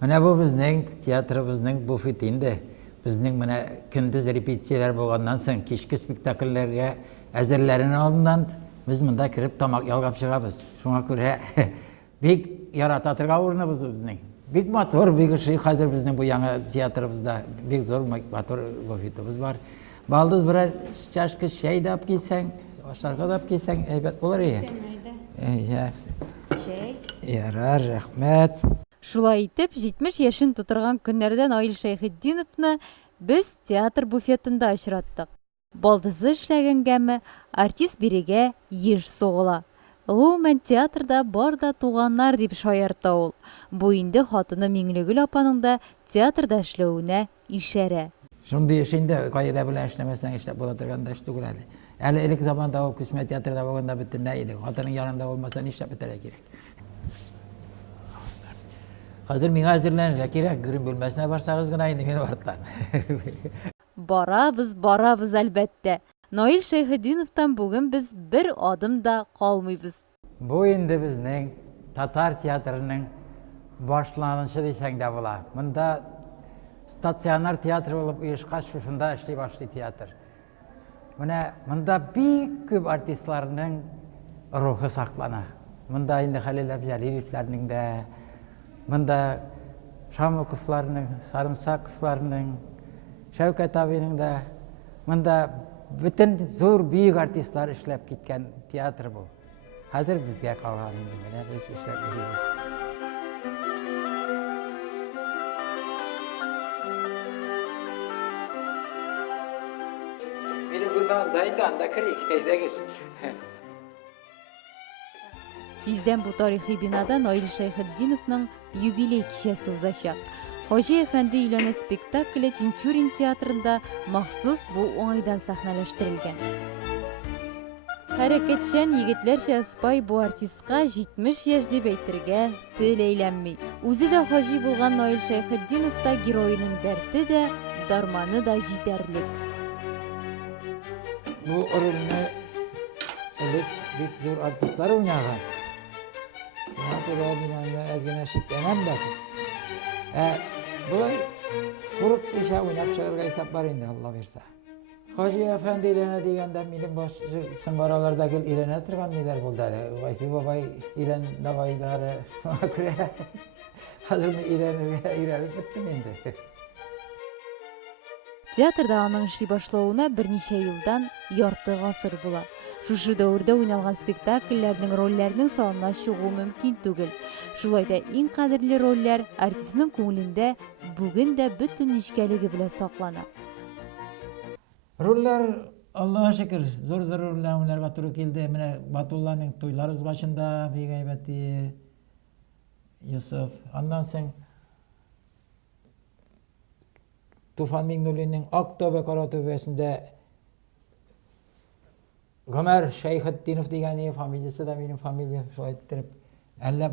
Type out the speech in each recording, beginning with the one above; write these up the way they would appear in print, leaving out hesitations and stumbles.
Менә бу безнең театрыбызның буфетинде. Безнең менә көндез репетицияләр булганнан соң, кичке спектакльләргә әзерләрен алдыннан без монда кирип тамак ялгап чыгабыз. Шуңа күрә бик ярата торган урыныбыз безнең. Бик матур, бик ошый хәзер безнең бу яңа театрыбызда бик зур матур буфетыбыз бар. Балдыз бер чашка чәй дә алып килсәң, ашарга да алып килсәң, әйбәт булыр иде. Чәй. Ярар, рәхмәт. Шулай итеп, 70 яшен тутырган көннәрдән Наил Шәйхетдиновны без театр буфетында очраттык. Балдызы эшләгәнгәме, артист бирегә еш сугыла. Гомумән театрда бар да туганнар дип шаярта ул. Бу инде хатыны Миңлегөл апаның да театрда эшләвенә ишарә. Шундый эш инде кайда белән эшләмәсәң эшләп була торган да эш түгел әле. Әле элек заманда ул күсмә театрда булганда бөтенләй иде. Хатының янында булмаса нишләп бетәргә кирәк. Хәзер миңа әзерләнергә кирәк, гөрем бүлмәсенә барсагыз гына инде мин арттан. Барабыз әлбәттә. Наил Шәйхетдиновтан бүген без бер адым да калмыйбыз. Бу инде безнең татар театрының башланышы дисәң дә була. Монда стационар театр булып оешкач шушында эшли башлый театр. Менә монда бик күп артистларның рухы саклана. Монда инде Хәлил Әбҗәлиловларның да, монда Шамуковларның, Сарымсаковларның, Шәүкәт абыйның да, монда бүтән зур бик артистлар эшләп киткән театр бу. Хәзер безгә калган инде менә без эшләп йөрибез. Минем булган дайдан крик, әйдәгез. Тиздән бу тарихи бинада Наил Шәйхетдиновның юбилей кичәсе узачак. Хаҗи әфәнде өйләнә спектакле Тинчурин театрында махсус бу уңайдан сәхнәләштерелгән. Хәрәкәтчән егетләрчә спай бу артистка 70 яшь дип әйтергә тел әйләнми. Үзе дә хаҗи булган Наил Шәйхетдиновта героиның дәрте дә, дарманы да җитәрлек. Бу рольне элек бик зур артистлар уйнаган. Шуңа күрә мин аны әзгенә шикләнәм дә. Булай курык пиша уйнап чыгарга исәп бар инде, Алла бирсә. Хаҗи әфәнде өйләнә дигәндә минем баш соңгараларда гел өйләнә торган ниләр булды әле. Вайфи бабай өйлән давайлары. Шуңа күрә хәзер өйрәнеп беттем инде. Театрда аның эшли башлауына берничә елдан ярты гасыр була. Шушы дәврдә уйналган спектакльләрнең рольләренең санына чыгу мөмкин түгел. Шулай да иң кадерле рольләр артистның күңелендә бүген дә бөтен нечкәлеге белән саклана. Рольләр, Аллаһа шөкер, зур-зур рольләр уйнарга туры килде. Менә Батулланың туйлар узгачында бик әйбәт Йосыф. Аннан соң Туфан Миңнуллинның Актөбе кара төбәсендә Гомәр Шәйхетдинов дигән фамилиясе да минем фамилия шулай иттереп. Әллә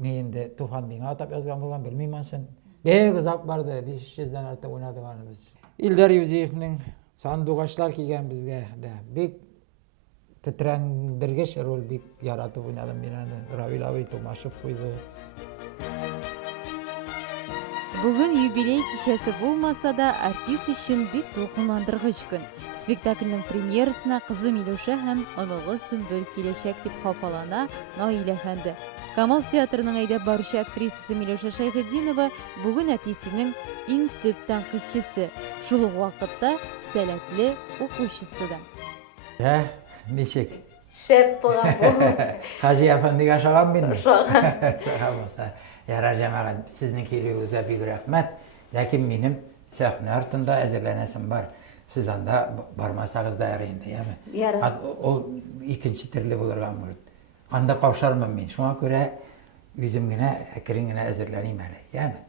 ни инде Туфан миңа атап язган булган белмим ансын. Бик озак барды, 500-дән артык уйнадыганбыз. Илдар Юзеевның Сандугачлар килгән безгә дә бик тетрәндергеч роль бик яратып уйнадым мин аны. Равил абый Томашев куйды. Бүген юбилей кичәсе булмаса да артист өчен бик дулкынландыргыч көн. Спектакльнең премьерасына кызы Миләүшә һәм оныгы Сөмбел киләчәк дип хафалана Наил әфәнде. Камал театрының әйдәп баручы актрисасы Миләүшә Шәйхетдинова бүген әтисенең иң төп тәнкыйтьчесе, шул ук вакытта сәләтле укучысы да. Ничек? Шәп булган бу. Хаҗи әфәндегә шагам бинме? Шагам. Ярар җәмәгать, сезнең килүегезгә бик рәхмәт. Ләкин минем сәхнә артында әзерләнәсем бар. Сез анда бармасагыз да инде, яме? Ярар. Ул икенче төрле булырга мөмкин. Анда каушармын мин. Шуңа күрә үзем генә әкрен генә әзерләним әле, яме?